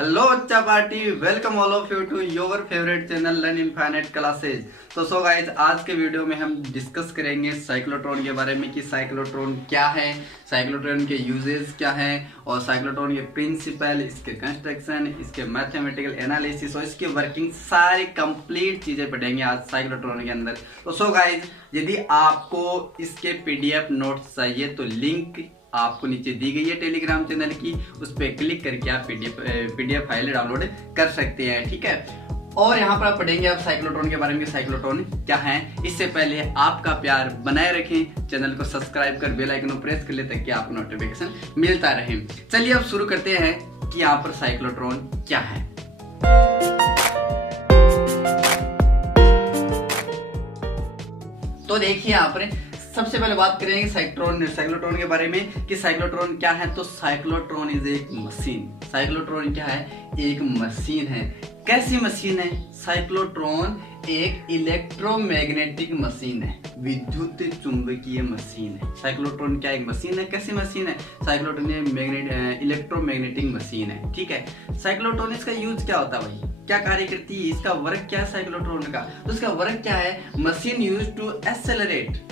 Hello बच्चा party, welcome all of you to your favourite channel learn infinite classes. तो so guys, आज के video में हम डिस्कस करेंगे साइक्लोट्रॉन के बारे में कि साइक्लोट्रॉन क्या है, साइक्लोट्रॉन के यूजेस क्या हैं और साइक्लोट्रॉन के प्रिंसिपल, इसके कंस्ट्रक्शन, इसके मैथमेटिकल एनालिसिस और इसके वर्किंग सारी कंप्लीट चीजें पढ़ेंगे आज साइक्लोट्रॉन के अंदर। तो सो गाइज, यदि आपको इसके पीडीएफ नोट्स चाहिए तो लिंक आपको नीचे दी गई है टेलीग्राम चैनल की, उस पर क्लिक करके आप पीडीएफ फाइल डाउनलोड कर सकते हैं। ठीक है, और यहाँ पर आप पढ़ेंगे आप साइक्लोट्रॉन के बारे में, साइक्लोट्रॉन क्या है। इससे पहले आपका प्यार बनाए रखें, चैनल को सब्सक्राइब कर बेल आइकन को प्रेस कर ले ताकि आपको नोटिफिकेशन मिलता रहे। चलिए अब शुरू करते हैं कि यहाँ पर साइक्लोट्रॉन क्या है। तो देखिए यहाँ पर सबसे पहले बात करेंगे साइक्लोट्रॉन के बारे में कि साइक्लोट्रॉन क्या है। तो साइक्लोट्रॉन इज एक मशीन। साइक्लोट्रॉन क्या है? एक मशीन है। कैसी मशीन है? साइक्लोट्रॉन एक इलेक्ट्रोमैग्नेटिक मशीन है, विद्युत चुंबकीय मशीन है। साइक्लोट्रॉन क्या एक मशीन है? कैसी मशीन है? साइक्लोट्रॉन इलेक्ट्रोमैग्नेटिक मशीन है। ठीक है, साइक्लोट्रॉन इसका यूज क्या होता है भाई, क्या कार्य करती है, इसका वर्क क्या है साइक्लोट्रॉन का? तो इसका वर्क क्या है? Machine use to accelerate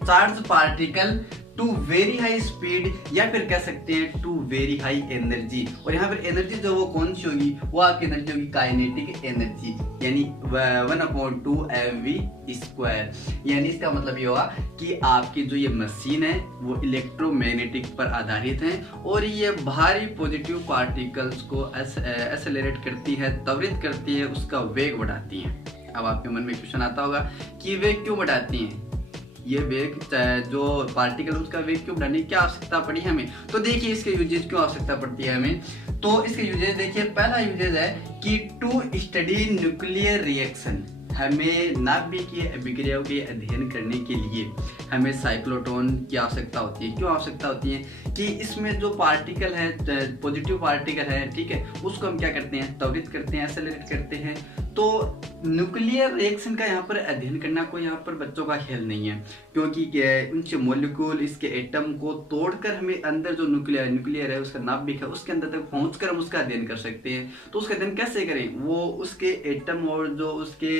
charge particle to very high speed, या फिर कह सकते हैं टू वेरी हाई एनर्जी। और यहाँ पर एनर्जी जो वो कौन सी होगी, वो आपकी एनर्जी होगी काइनेटिक एनर्जी, यानी 1/2 mv²। यानी इसका मतलब ये हुआ कि आपकी जो ये मशीन है वो इलेक्ट्रोमैग्नेटिक पर आधारित है और ये भारी पॉजिटिव पार्टिकल्स को एक्सेलरेट करती है, त्वरित करती है, उसका वेग बढ़ाती है। अब आपके मन में क्वेश्चन आता होगा कि वेग क्यों बढ़ाती है, ये वेग जो पार्टिकल उसका वेग क्यों बढ़ाने की क्या आवश्यकता पड़ी हमें। तो देखिए इसके यूजेज क्यों आवश्यकता पड़ती है हमें। तो इसके यूजेज देखिए, पहला यूजेज है कि टू स्टडी न्यूक्लियर रिएक्शन। हमें नाभिकीय अभिक्रियाओं के अध्ययन करने के लिए हमें साइक्लोट्रॉन की आवश्यकता होती है। क्यों आवश्यकता होती है कि इसमें जो पार्टिकल है, पॉजिटिव पार्टिकल है, ठीक है, उसको हम क्या करते हैं, त्वरित करते हैं, एक्सेलरेट करते हैं। तो न्यूक्लियर रिएक्शन का यहाँ पर अध्ययन करना कोई यहाँ पर बच्चों का खेल नहीं है, क्योंकि उनके मॉलिक्यूल, इसके एटम को तोड़कर हमें अंदर जो न्यूक्लियर है, उसका नाभिक है, उसके अंदर तक पहुंचकर हम उसका अध्ययन कर सकते हैं। तो उसका अध्ययन कैसे करें, वो उसके एटम और जो उसके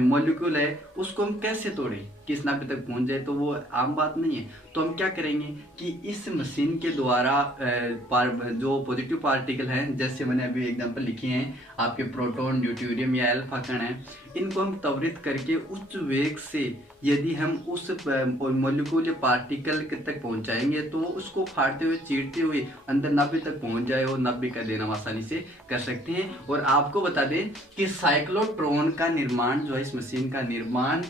मॉलिक्यूल है उसको हम कैसे तोड़ें कि इस नाभिक तक पहुंच जाए, तो वो आम बात नहीं है। तो हम क्या करेंगे कि इस मशीन के द्वारा जो पॉजिटिव पार्टिकल हैं, जैसे मैंने अभी एग्जांपल लिखे हैं आपके प्रोटॉन, ड्यूटेरियम या अल्फा कण है, इनको हम त्वरित करके उच्च वेग से यदि हम उस मॉलिक्यूल या पार्टिकल तक पहुंचाएंगे तो वो उसको फाड़ते हुए, चीरते हुए अंदर नाभिक तक पहुंच जाए और नाभिक का अध्ययन हम आसानी से कर सकते हैं। और आपको बता दें कि साइक्लोट्रॉन का निर्माण जो है, इस मशीन का निर्माण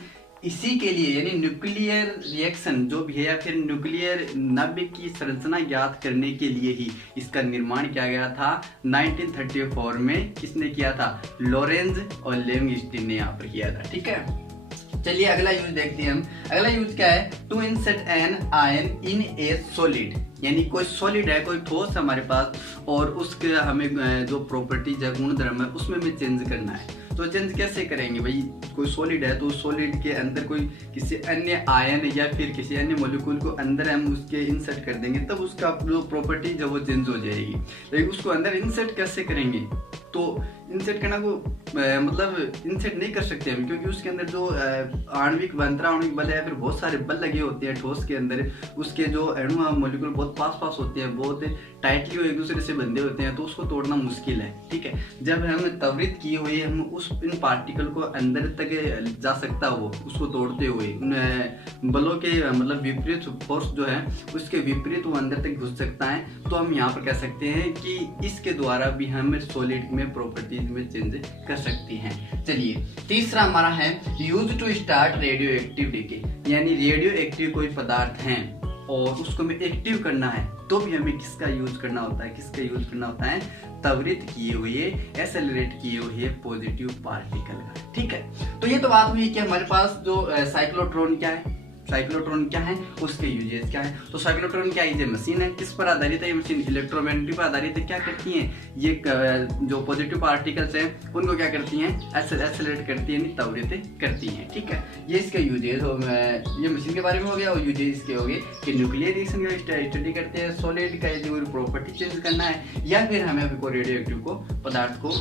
इसी के लिए, यानी न्यूक्लियर रिएक्शन जो भी है या फिर न्यूक्लियर नाभिक की संरचना ज्ञात करने के लिए ही इसका निर्माण किया गया था। 1934 में किसने किया था? लॉरेंज और लेविंगस्टीन ने यहाँ पर किया था। ठीक है, चलिए अगला यूज देखते हैं हम। अगला यूज क्या है? To insert an ion in a solid. यानी कोई सॉलिड है, कोई ठोस हमारे पास, और उसके हमें जो प्रॉपर्टीज है, गुण धर्म है, उसमें हमें चेंज करना है। तो चेंज कैसे करेंगे भाई? कोई सॉलिड है तो सॉलिड के अंदर कोई किसी अन्य आयन या फिर किसी अन्य मॉलिक्यूल को अंदर हम उसके इंसर्ट कर देंगे, तब उसका जो प्रॉपर्टी जो वो चेंज हो जाएगी। लेकिन उसको अंदर इंसर्ट कैसे करेंगे? तो इंसर्ट करना को मतलब इंसर्ट नहीं कर सकते हम, क्योंकि उसके अंदर जो आणविक अंतराणविक बल है या फिर बहुत सारे बल लगे होते हैं ठोस के अंदर। उसके जो अणु मॉलिक्यूल बहुत पास होते हैं, बहुत टाइटली एक दूसरे से बंधे होते हैं, तो उसको तोड़ना मुश्किल है। ठीक है, जब हम त्वरित किए हुए हम इन पार्टिकल को अंदर तक जा सकता हो, उसको तोड़ते हुए बलों के मतलब विपरीत फोर्स जो है उसके विपरीत वो अंदर तक घुस सकता है। तो हम यहाँ पर कह सकते हैं कि इसके द्वारा भी हम सॉलिड में प्रॉपर्टीज में चेंज कर सकते हैं। चलिए तीसरा हमारा है use to start radio active decay. यानी रेडियो एक्टिव कोई पदार्थ है और उसको हमें एक्टिव करना है तो भी हमें किसका यूज करना होता है? किसका यूज करना होता है? त्वरित किए हुए, एक्सेलरेट किए हुए पॉजिटिव पार्टिकल का। ठीक है, तो ये तो बात हुई कि हमारे पास जो साइक्लोट्रॉन क्या है, साइक्लोट्रॉन क्या है, उसके यूजेस क्या है। तो साइक्लोट्रॉन क्या है, ये मशीन है, किस पर आधारित है ये मशीन, इलेक्ट्रोमैग्नेटिक पर आधारित है। क्या करती हैं ये जो पॉजिटिव पार्टिकल्स हैं उनको क्या करती हैं, एक्सेलरेट करती है, त्वरित करती हैं। ठीक है, ये इसके यूजेस, ये मशीन के बारे में हो गया। और यूजेस इसके हो गए कि न्यूक्लियर रिएक्शन का स्टडी करते हैं, सॉलिड का जो प्रॉपर्टी चेंज करना है, या फिर हमें कोई रेडियो एक्टिव को पदार्थ को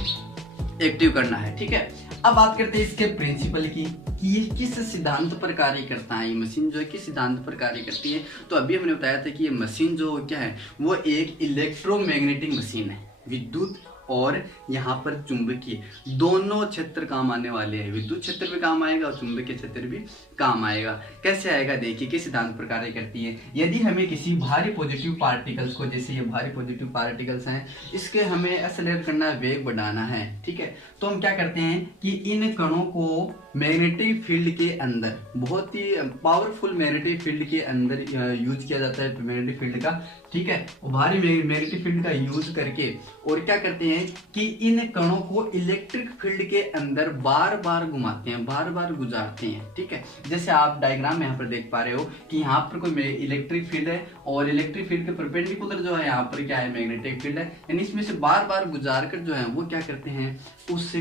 एक्टिव करना है। ठीक है, अब बात करते हैं इसके प्रिंसिपल की कि ये किस सिद्धांत पर कार्य करता है। ये मशीन जो है किस सिद्धांत पर कार्य करती है। तो अभी हमने बताया था कि ये मशीन जो क्या है वो एक इलेक्ट्रोमैग्नेटिक मशीन है। विद्युत और यहाँ पर चुंबकीय दोनों क्षेत्र काम आने वाले हैं। विद्युत क्षेत्र भी काम आएगा और चुंबकीय क्षेत्र भी काम आएगा। कैसे आएगा, देखिए किस सिद्धांत पर कार्य करती है। यदि हमें किसी भारी पॉजिटिव पार्टिकल्स को, जैसे ये भारी पॉजिटिव पार्टिकल्स हैं, इसके हमें एक्सेलरेट करना है, वेग बढ़ाना है। ठीक है, तो हम क्या करते हैं कि इन कणों को मैग्नेटिक फील्ड के अंदर, बहुत ही पावरफुल मैग्नेटिक फील्ड के अंदर यूज किया जाता है मैग्नेटिक फील्ड का। ठीक है, भारी मैग्नेटिक फील्ड का यूज करके और क्या करते हैं कि इन कणों को इलेक्ट्रिक फील्ड के अंदर बार बार घुमाते हैं, बार बार गुजारते हैं। ठीक है, जैसे आप डायग्राम में यहाँ पर देख पा रहे हो कि यहाँ पर कोई इलेक्ट्रिक फील्ड है और इलेक्ट्रिक फील्ड के परपेंडिकुलर जो है यहाँ पर क्या है, मैग्नेटिक फील्ड है। यानी इसमें से बार बार गुजार कर जो है वो क्या करते हैं, उस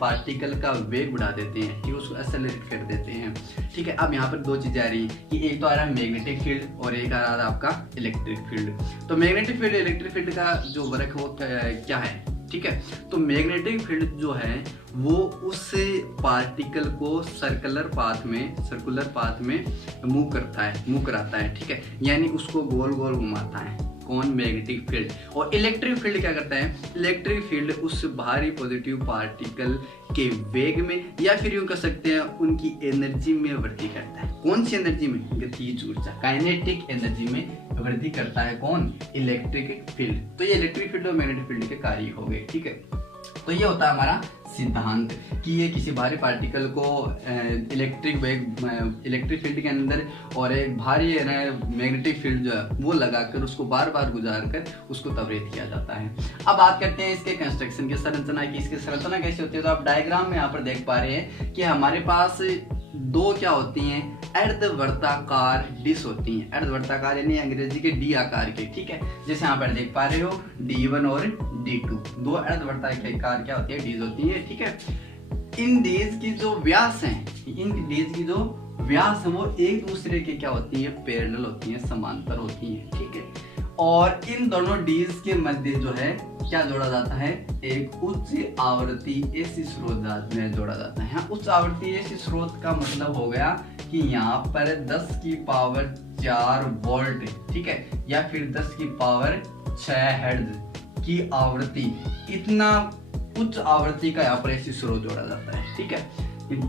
पार्टिकल का वेग बढ़ा देते हैं, कि उसको एक्सेलरेट कर देते हैं। ठीक है, अब यहाँ पर दो चीजें आ रही हैं कि एक तो आ रहा है मैग्नेटिक फील्ड और एक आ रहा है आपका इलेक्ट्रिक फील्ड। तो मैग्नेटिक फील्ड इलेक्ट्रिक फील्ड का जो वर्क है वो क्या है। ठीक है, तो मैग्नेटिक फील्ड जो है वो उस पार्टिकल को सर्कुलर पाथ में मूव कराता है। ठीक है, यानी उसको गोल गोल घुमाता है। कौन, मैग्नेटिक फील्ड। और इलेक्ट्रिक फील्ड क्या करता है, इलेक्ट्रिक फील्ड उस भारी पॉजिटिव पार्टिकल के वेग में, या फिर यूं कह सकते हैं उनकी एनर्जी में वृद्धि करता है। कौन सी एनर्जी में, गतिज ऊर्जा, काइनेटिक एनर्जी में वृद्धि करता है कौन, इलेक्ट्रिक फील्ड। तो ये इलेक्ट्रिक फील्ड और मैग्नेटिक फील्ड के कार्य हो गए। ठीक है, तो ये होता है हमारा सिद्धांत कि ये किसी भारी पार्टिकल को इलेक्ट्रिक फील्ड के अंदर और एक भारी मैग्नेटिक फील्ड जो है वो लगाकर उसको बार बार गुजार कर उसको त्वरित किया जाता है। अब बात करते हैं इसके कंस्ट्रक्शन की, संरचना की। इसकी संरचना कैसे होती है, तो आप डायग्राम में यहाँ पर देख पा रहे हैं कि हमारे पास दो क्या होती हैं, अर्धवर्ताकार डिश होती हैं। अर्धवर्ताकार यानी अंग्रेजी के डी आकार के। ठीक है, जैसे यहाँ पर देख पा रहे हो D1 और D2, दो अर्धवर्ताकार क्या होती है, डीज होती है। ठीक है, इन डीज की जो व्यास है, वो एक दूसरे के क्या होती है, पैरेलल होती है, समांतर होती है। ठीक है, और इन दोनों डीज के मध्य जो है क्या जोड़ा जाता है, एक उच्च आवृत्ति एसी स्रोत में जोड़ा जाता है। हाँ, उच्च आवृत्ति एसी स्रोत का मतलब हो गया कि यहाँ पर 10 की पावर 4 वोल्ट, ठीक है, या फिर 10 की पावर 6 हर्ट्ज की आवृत्ति, इतना उच्च आवृत्ति का यहाँ पर एसी स्रोत जोड़ा जाता है। ठीक है,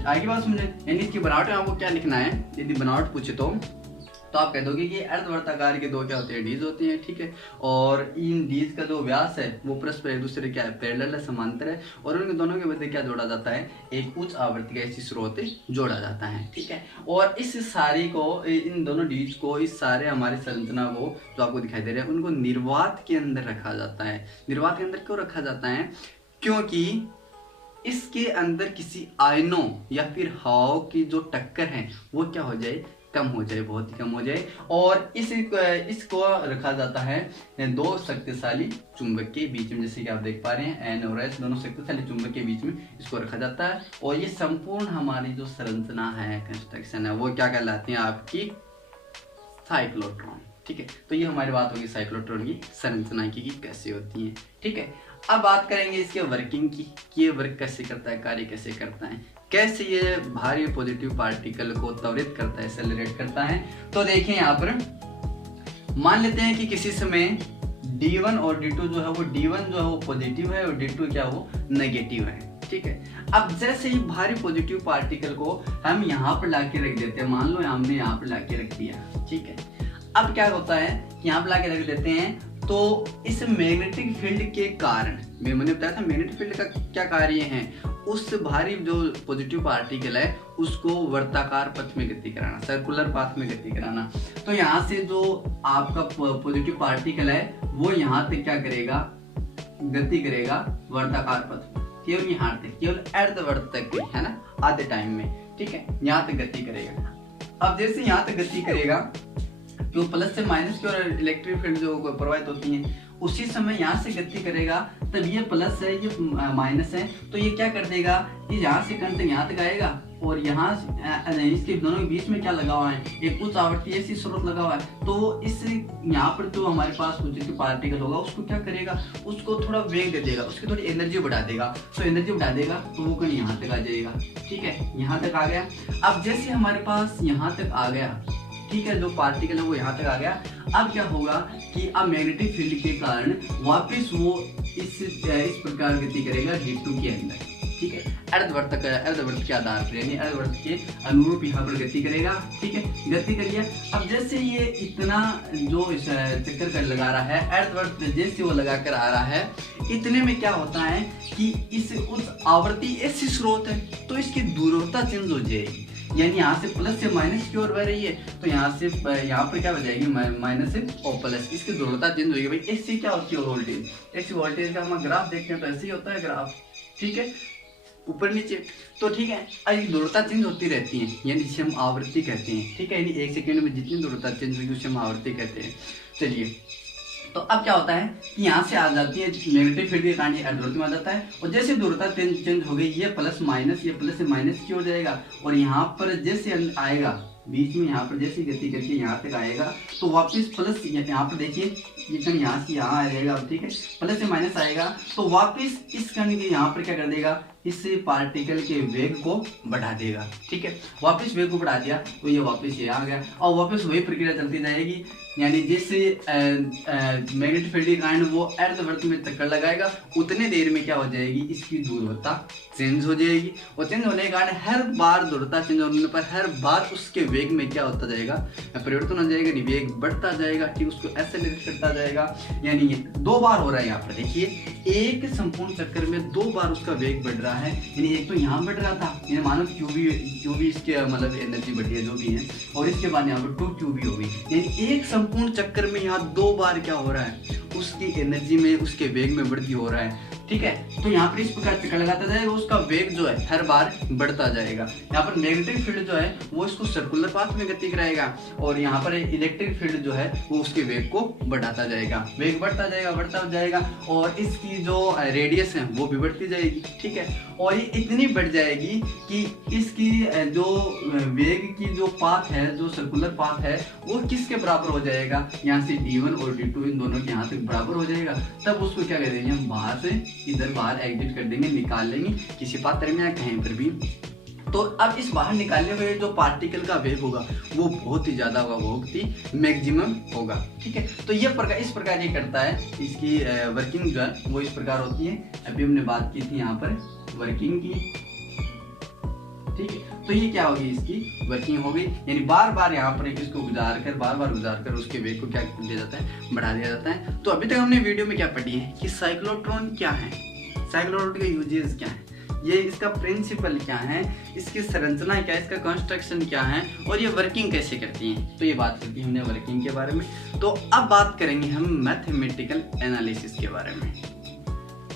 आगे बात समझे। यानी इसकी बनावट में आपको क्या लिखना है, यदि बनावट पूछे तो आप कह दोगे कि अर्धवर्ताकार के दो क्या होते हैं, डीज होती हैं। ठीक है, और इन डीज का जो व्यास है वो परस्पर एक दूसरे क्या है, पैरेलल है, समांतर है, और उनके दोनों के मध्य क्या जोड़ा जाता है, एक उच्च आवृत्ति का ऐसी स्रोत जोड़ा जाता है। ठीक है, और इस सारी को, इन दोनों डीज को, इस सारे हमारी संरचना को जो आपको दिखाई दे रहे हैं उनको निर्वात के अंदर रखा जाता है। निर्वात के अंदर क्यों रखा जाता है, क्योंकि इसके अंदर किसी आयनों या फिर हवाओं की जो टक्कर है वो क्या हो जाए, कम हो जाए, बहुत ही कम हो जाए। और इसको रखा जाता है दो शक्तिशाली चुंबक के बीच में, जैसे कि आप देख पा रहे हैं N और S दोनों शक्तिशाली चुंबक के बीच में इसको रखा जाता है। और ये संपूर्ण हमारी जो संरचना है, कंस्ट्रक्शन है, वो क्या कहलाती है, आपकी साइक्लोट्रॉन। ठीक है, तो ये हमारी बात होगी साइक्लोट्रॉन की संरचना की, कैसे होती है। ठीक है, अब बात करेंगे इसके वर्किंग की, कि ये वर्क कैसे करता है, कार्य कैसे करता है, कैसे ये भारी पॉजिटिव पार्टिकल को त्वरित करता है, एक्सेलरेट करता है। तो देखें यहाँ पर मान लेते हैं कि किसी समय D1 और D2 जो है वो, D1 जो है वो पॉजिटिव है और D2 क्या वो नेगेटिव है। ठीक है, अब जैसे ही भारी पॉजिटिव पार्टिकल को हम यहाँ पर लाके रख देते हैं, मान लो हमने यहाँ पर लाके रख दिया। ठीक है, अब क्या होता है, यहाँ पर लाके रख देते हैं, तो इस मैग्नेटिक फील्ड के कारण, मैंने बताया था मैग्नेटिक फील्ड का क्या कार्य है, उस भारी जो पॉजिटिव पार्टिकल है उसको वर्ताकार पथ में गति कराना, सर्कुलर पाथ में गति कराना। तो यहाँ से जो आपका पॉजिटिव पार्टिकल है वो यहाँ तक क्या करेगा, गति करेगा वर्ताकार पथ, केवल यहाँ तक, केवल अर्धवर्त तक, है ना, आधे टाइम में। ठीक है, यहाँ तक गति करेगा। अब जैसे यहाँ तक गति करेगा, जो प्लस से माइनस की और इलेक्ट्रिक फील्ड जो प्रवाहित होती है, उसी समय यहाँ से गति करेगा, तब ये प्लस है ये माइनस है, तो ये क्या कर देगा, ये यहाँ से कण तक यहाँ तक आएगा, और यहाँ इसके दोनों के बीच में क्या लगा हुआ है, एक उच्च आवर्ती ऐसी स्रोत लगा हुआ है। तो इस यहाँ पर जो हमारे पास कुछ पार्टिकल होगा उसको क्या करेगा, उसको थोड़ा वेग दे देगा, उसकी थोड़ी एनर्जी बढ़ा देगा। तो एनर्जी बढ़ा देगा तो वो कण यहाँ तक आ जाएगा, ठीक है, यहाँ तक आ गया। अब जैसे हमारे पास यहाँ तक आ गया, ठीक है, जो पार्टिकल है वो यहाँ तक आ गया। अब क्या होगा कि अब मैग्नेटिक फील्ड के कारण वापस वो इस प्रकार गति करेगा D2 के अंदर, ठीक है, अर्धवृत्त के आधार पर, यानी अर्धवृत्त के अनुरूप यहाँ पर गति करेगा, ठीक है, गति करिए। अब जैसे ये इतना जो इस चक्कर का लगा रहा है, अर्धवृत्त जैसे वो लगा कर आ रहा है, इतने में क्या होता है कि उस आवर्ती ऐसी स्रोत है, तो इसकी दूरता चेंज हो जाएगी, यानी यहाँ से प्लस से माइनस की ओर बह रही है, तो यहाँ पर क्या हो जाएगी, माइनस से और प्लस, इसकी दूरता चेंज होगी। भाई ऐसी क्या होती है वोल्टेज, ऐसी वोल्टेज का हम ग्राफ देखते हैं तो ऐसे ही होता है ग्राफ, ठीक है, ऊपर नीचे, तो ठीक है। अब दूरता चेंज होती रहती है, यानी जिसे हम आवृत्ति कहते हैं, ठीक है, यानी 1 सेकंड में जितनी दूरता चेंज होगी उसे हम आवृत्ति कहते हैं। चलिए, तो अब क्या होता है कि यहाँ से आ जाती है मैग्नेटिक फील्ड के कारण अर्धवृत्त में आ जाता है, और जैसे दूरता चेंज हो गई, ये प्लस माइनस, ये प्लस से माइनस की हो जाएगा, और यहाँ पर जैसे आएगा बीच में, यहाँ पर जैसे गति करके यहाँ तक आएगा, तो वापस प्लस, यहाँ पर देखिए ये कण यहाँ से यहाँ आ जाएगा, ठीक है, प्लस से माइनस आएगा, तो वापस इस कण के यहाँ पर क्या कर देगा, इस पार्टिकल के वेग को बढ़ा देगा, ठीक है, वापस वेग को बढ़ा दिया तो ये वापस ये आ गया, और वापस वही प्रक्रिया चलती जाएगी, यानी जैसे मैग्नेटिक फील्ड के कारण वो अर्धवृत्त में चक्कर लगाएगा, उतने देर में क्या हो जाएगी, इसकी दूरता चेंज हो जाएगी, और चेंज होने के कारण हर बार दूरता चेंज होने पर हर बार उसके वेग में क्या होता जाएगा, परिवर्तन हो जाएगा, वेग बढ़ता जाएगा, ठीक, उसको एक्सेलरेट करता जाएगा। यानी ये 2 बार हो रहा है, यहाँ पर देखिए, एक संपूर्ण चक्कर में 2 बार उसका वेग बढ़ रहा है, यानी एक तो यहाँ बढ़ रहा था, यानी मानो QV इसके मतलब एनर्जी बढ़ी है जो भी है, और इसके बाद यहाँ पर 2QV हो गई, यानी एक संपूर्ण चक्कर में यहाँ 2 बार क्या हो रहा है, उसकी एनर्जी में, उसके वेग में वृद्धि हो रहा है, ठीक है। तो यहाँ पर इस प्रकार चक्कर लगाता जाएगा, उसका वेग जो है हर बार बढ़ता जाएगा। यहाँ पर मैग्नेटिक फील्ड जो है वो इसको सर्कुलर पाथ में गति कराएगा, और यहाँ पर इलेक्ट्रिक फील्ड जो है वो उसके वेग को बढ़ाता जाएगा, वेग बढ़ता जाएगा, और इसकी जो रेडियस है वो भी बढ़ती जाएगी, ठीक है, और ये इतनी बढ़ जाएगी कि इसकी जो वेग की जो पाथ है, जो सर्कुलर पाथ है, वो किसके बराबर हो जाएगा, यहाँ से D1 और D2 इन दोनों के यहाँ तक बराबर हो जाएगा। तब उसको क्या करेंगे, हम बाहर से इधर बाहर एग्जिट कर देंगे, निकाल लेंगे किसी पात्र में या कहीं पर भी। तो अब इस बाहर निकालने हुए जो पार्टिकल का वेग होगा वो बहुत ही ज्यादा होगा, बहुत ही मैक्सिमम होगा, ठीक है। तो ये इस प्रकार ये करता है, इसकी वर्किंग जो है वो इस प्रकार होती है। अभी हमने बात की थी यहाँ पर वर्किंग की, ठीक है। तो ये क्या होगी, इसकी वर्किंग हो गई, यानी बार बार यहाँ पर इसको गुजार कर उसके वेग को क्या दिया जाता है, बढ़ा दिया जाता है। तो अभी तक हमने वीडियो में क्या पढ़ी है कि साइक्लोट्रॉन क्या है, साइक्लोट्रॉन के यूजेस क्या है, ये इसका प्रिंसिपल क्या है, इसकी संरचना क्या है, इसका कंस्ट्रक्शन क्या है, और ये वर्किंग कैसे करती है। तो ये बात करती है हमने वर्किंग के बारे में। तो अब बात करेंगे हम मैथमेटिकल एनालिसिस के बारे में।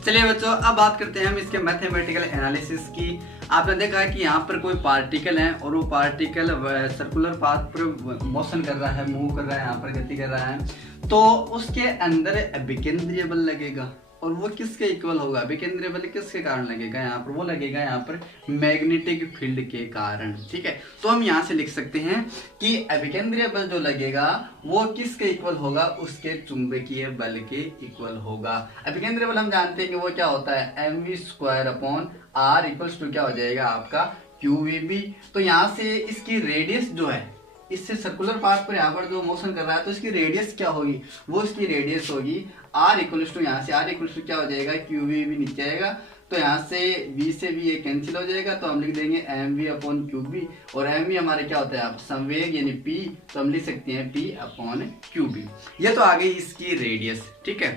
चलिए बच्चों, अब बात करते हैं हम इसके मैथमेटिकल एनालिसिस की। आपने देखा है कि यहाँ पर कोई पार्टिकल है, और वो पार्टिकल सर्कुलर पाथ पर मोशन कर रहा है, मूव कर रहा है, यहाँ पर गति कर रहा है, तो उसके अंदर विकेंद्रीय बल लगेगा, और वो किसके इक्वल होगा, विकेंद्रीय बल किसके कारण लगेगा, यहाँ पर वो लगेगा यहाँ पर मैग्नेटिक फील्ड के कारण, ठीक है। तो हम यहाँ से लिख सकते हैं कि विकेंद्रीय बल जो लगेगा वो किसके इक्वल होगा, उसके चुंबकीय बल के इक्वल होगा। विकेंद्रीय बल हम जानते हैं कि वो क्या होता है, mv²/r इक्वल्स टू क्या हो जाएगा आपका QVB। तो यहाँ से इसकी रेडियस जो है, इससे सर्कुलर पाथ पर यहाँ पर जो मोशन कर रहा है, तो इसकी रेडियस क्या होगी, वो इसकी रेडियस होगी r इक्वल्स टू, यहाँ से r इक्वल्स टू क्या हो जाएगा, QV नीचे आएगा, तो यहाँ से v से v ये कैंसिल हो जाएगा, तो हम लिख देंगे mv/qb, और mv हमारे क्या होता है आप संवेग यानी p, तो हम लिख सकते हैं p/qb। ये तो आ गई इसकी रेडियस, ठीक है।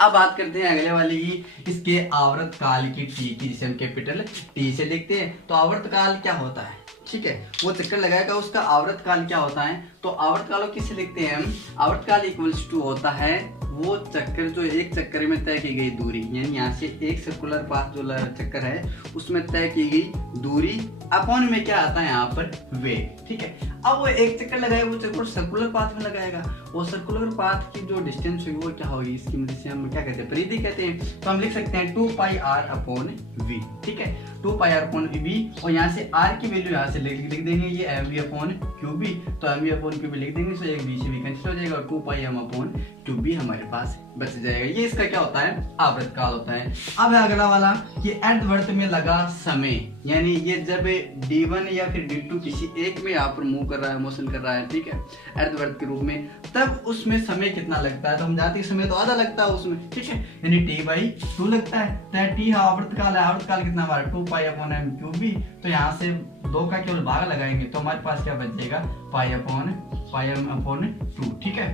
अब बात करते हैं अगले वाली की, इसके आवर्त काल की t की, जिसे हम कैपिटल T से लिखते हैं। तो आवर्त काल क्या होता है, ठीक है, वो चक्कर लगाएगा, उसका आवर्त काल क्या होता है। तो आवर्त काल किसे लिखते हैं हम, आवर्त काल इक्वल्स टू होता है वो चक्कर जो एक चक्कर में तय की गई दूरी, यानी यहाँ से एक सर्कुलर पाथ जो चक्कर है उसमें तय की गई दूरी अपॉन में क्या आता है यहाँ पर वेट। ठीक है, अब वो एक चक्कर लगाएगा, वो चक्कर सर्कुलर पाथ में लगाएगा, वो सर्कुलर पाथ की जो डिस्टेंस होगी वो क्या होगी, इसकी मदद से हम क्या कहते हैं, परिधि कहते हैं। तो हम लिख सकते हैं 2 पाई r अपॉन v। ठीक है, 2 पाई r अपॉन v, और यहाँ से r की वैल्यू यहाँ से लिख देंगे, ये M V upon Q B, तो M V upon Q B लिख देंगे, तो एक बी से भी कैंसिल हो जाएगा और 2 पाई m अपॉन क्यू बी हमारे पास बच जाएगा। ये इसका क्या होता है, आवर्तकाल होता है। अब है अगला वाला कि अर्धवर्त में लगा समय, यानी ये जब d1 या फिर d2 किसी एक में यहाँ पर मूव कर रहा है, मोशन कर रहा है, ठीक है, अर्धवर्त के रूप में, तब उसमें समय कितना लगता है, तो हम जानते हैं समय तो आधा लगता है उसमें। ठीक है, यानी t/2 लगता है, तो t आवर्तकाल है, आवर्तकाल कितना हमारा 2 pi upon m cube B, तो यहाँ से 2 का केवल भाग लगाएंगे तो हमारे पास क्या बच जाएगा, पाई m अपॉन 2। ठीक है,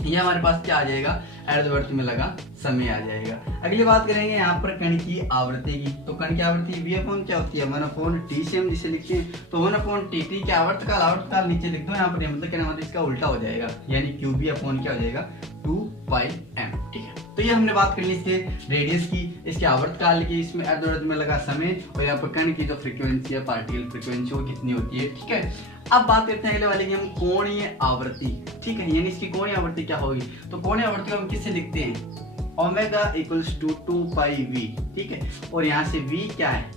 ये हमारे पास क्या आ जाएगा, अर्धवर्त में लगा समय आ जाएगा। अगली बात करेंगे यहाँ पर कण की आवृत्ति की। तो कण की आवृत्ति v अपॉन क्या होती है, 1/t से हम जिसे लिखते हैं, तो 1/t, t के आवर्तकाल नीचे लिख दो यहाँ पर, मतलब क्या मतलब इसका उल्टा हो जाएगा, यानी क्यूब अपॉन क्या हो जाएगा, 2 पाई m। ठीक है, तो ये हमने बात कर ली इसके रेडियस की, इसके आवर्तकाल की, इसमें अर्धवर्त में लगा समय, और यहाँ पर कण की जो फ्रीक्वेंसी है, पार्टिकल फ्रीक्वेंसी, वो कितनी होती है। ठीक है, अब बात करते हैं अगले वाले की, हम कोणीय आवृत्ति। ठीक है, यानी इसकी कोणीय आवृत्ति क्या होगी, तो कोणीय आवृत्ति को हम किससे लिखते हैं, omega equals to 2 pi v। ठीक है, और यहाँ से v क्या है,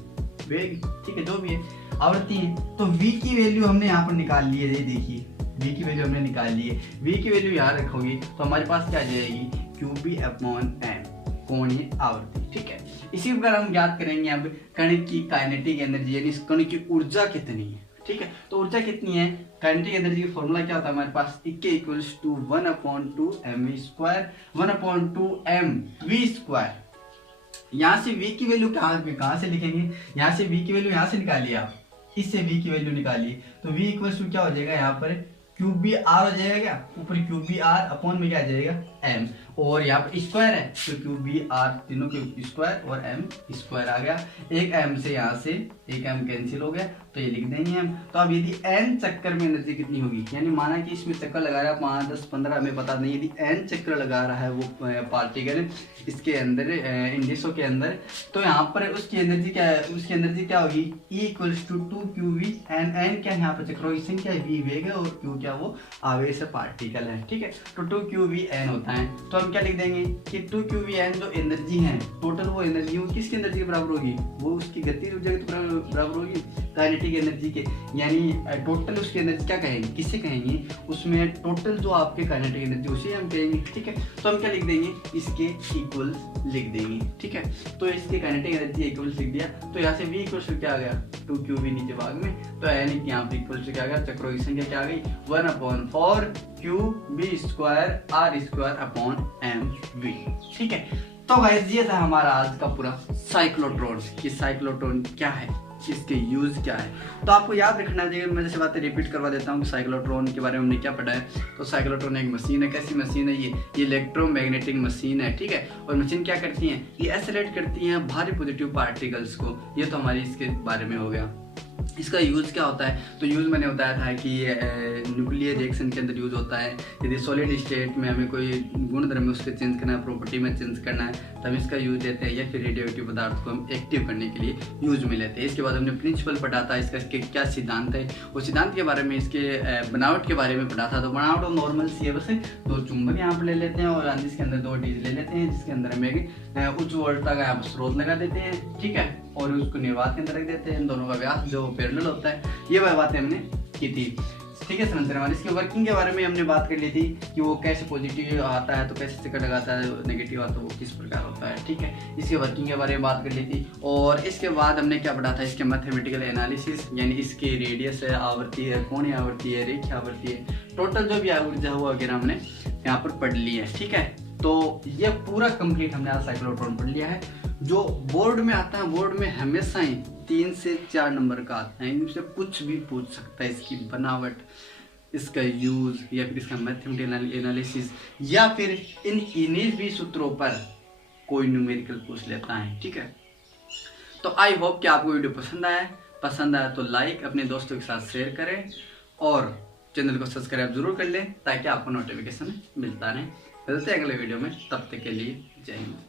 वेग, ठीक है, जो भी है आवृत्ति है, तो v की वैल्यू हमने यहाँ पर निकाल ली है, ये देखिए v की वैल्यू हमने निकाल ली है, v की वैल्यू यहाँ रखोगे तो हमारे पास क्या आ जाएगी, क्यूबी अपॉन m, कोणीय आवृत्ति। ठीक है, इसी प्रकार हम ज्ञात करेंगे अब कण की काइनेटिक एनर्जी, यानी इस कण की ऊर्जा कितनी है। ठीक है, तो ऊर्जा कितनी है, काइनेटिक एनर्जी का फॉर्मूला क्या होता है हमारे पास, E equals to 1/2 mv square, 1/2 mv square. यहाँ से v की वैल्यू कहाँ से लिखेंगे, यहाँ से v की वैल्यू यहाँ से निकालिए आप, इससे v की वैल्यू निकालिए, तो v इक्वल्स टू क्या हो जाएगा, यहाँ पर क्यूब बी आर हो जाएगा, क्या ऊपर क्यूब बी आर अपॉन में क्या आ जाएगा m, और यहाँ पर स्क्वायर है तो क्यूब बी आर तीनों के स्क्वायर और m स्क्वायर आ गया, एक m से यहाँ से एक m कैंसिल हो गया, तो ये लिख देंगे हम। तो अब यदि n चक्कर में एनर्जी कितनी होगी, यानी माना कि इसमें चक्कर लगा रहा है 5, 10, 15 हमें पता नहीं, यदि n चक्कर लगा रहा है वो पार्टिकल इसके अंदर इंडिसो के अंदर, तो यहाँ पर उसकी एनर्जी क्या है, उसकी एनर्जी क्या होगी, E equals to 2qv, n क्या है यहाँ पर चक्रों की संख्या, v वेग है, और q क्या वो आवेश है, पार्टिकल है। ठीक है, तो 2qvn होता है, तो हम क्या लिख देंगे कि 2qvn जो एनर्जी है टोटल, वो एनर्जी वो किसकी एनर्जी के बराबर होगी, वो उसकी गतिज ऊर्जा के बराबर होगी, काइनेटिक एनर्जी के, यानी टोटल उसकी एनर्जी क्या कहेंगे, किसे कहेंगे, उसमें टोटल जो आपके काइनेटिक एनर्जी उसे हम कहेंगे। ठीक है, तो हम क्या लिख देंगे, इसके इक्वल्स लिख देंगे। ठीक है, तो इसके काइनेटिक एनर्जी इक्वल्स लिख दिया, तो यहाँ से v इक्वल्स क्या आ गया, 2qv नीचे भाग में, तो यानी कि यहाँ पे इक्वल्स क्या आ गया, चक्रों की संख्या क्या आ गई, 1/4 cube square R square upon mv। ठीक है, तो गाइस ये था हमारा आज का पूरा साइक्लोट्रॉन, कि साइक्लोट्रॉन क्या है, इसके यूज क्या है। तो आपको याद रखना चाहिए, मैं जैसे बातें रिपीट करवा देता हूँ कि साइक्लोट्रॉन के बारे में हमने क्या पढ़ा है। तो साइक्लोट्रॉन एक मशीन है, कैसी मशीन है, ये इलेक्ट्रोमैग्नेटिक मशीन है। ठीक है, और मशीन क्या करती है, ये एक्सेलरेट करती है भारी पॉजिटिव पार्टिकल्स को। ये तो हमारी इसके बारे में हो गया। इसका यूज़ क्या होता है, तो यूज़ मैंने बताया था कि न्यूक्लियर रिएक्शन के अंदर यूज़ होता है। यदि सॉलिड स्टेट में हमें कोई गुण धर्म में उसको चेंज करना है, प्रॉपर्टी में चेंज करना है, तो हम इसका यूज़ लेते हैं, या फिर रेडियोएक्टिव पदार्थ को हम एक्टिव करने के लिए यूज में लेते हैं। इसके बाद हमने प्रिंसिपल पढ़ा था, इसका क्या सिद्धांत है, उस सिद्धांत के बारे में, इसके बनावट के बारे में पढ़ा था। तो बनावट नॉर्मल सी है, बस 2 चुंबक यहाँ पर ले लेते हैं और जिसके अंदर 2 डीज ले लेते हैं, जिसके अंदर हमें उच्च वोल्टता का यहाँ पर स्रोत लगा देते हैं। ठीक है, और उसको निर्वात के अंदर रख देते हैं, दोनों का व्यास जो पैरेलल होता है। ये वह बातें हमने की थी। ठीक है संरचना, इसके वर्किंग के बारे में हमने बात कर ली थी कि वो कैसे पॉजिटिव आता है तो कैसे चक्कर लगाता है, नेगेटिव आता है वो किस प्रकार होता है। ठीक है, इसके वर्किंग के बारे में बात कर ली थी। और इसके बाद हमने क्या पढ़ा था, इसके मैथमेटिकल एनालिसिस, यानी इसकी रेडियस है, आवृत्ति है, कोणीय आवृत्ति है, रेखीय आवृत्ति है, टोटल जो भी ऊर्जा हुआ वगैरह हमने यहाँ पर पढ़ ली है। ठीक है, तो ये पूरा कंप्लीट हमने आज साइक्लोट्रॉन पढ़ लिया है। जो बोर्ड में आता है, बोर्ड में हमेशा ही 3 से 4 नंबर का आता है, इनसे कुछ भी पूछ सकता है, इसकी बनावट, इसका यूज, या फिर इसका मैथमेटिकल एनालिसिस, या फिर इन 20 सूत्रों पर कोई न्यूमेरिकल पूछ लेता है। ठीक है, तो आई होप कि आपको वीडियो पसंद आया तो लाइक, अपने दोस्तों के साथ शेयर करें और चैनल को सब्सक्राइब जरूर कर लें ताकि आपको नोटिफिकेशन मिलता रहे। मिलते हैं अगले वीडियो में, तब तक के लिए जय हिंद।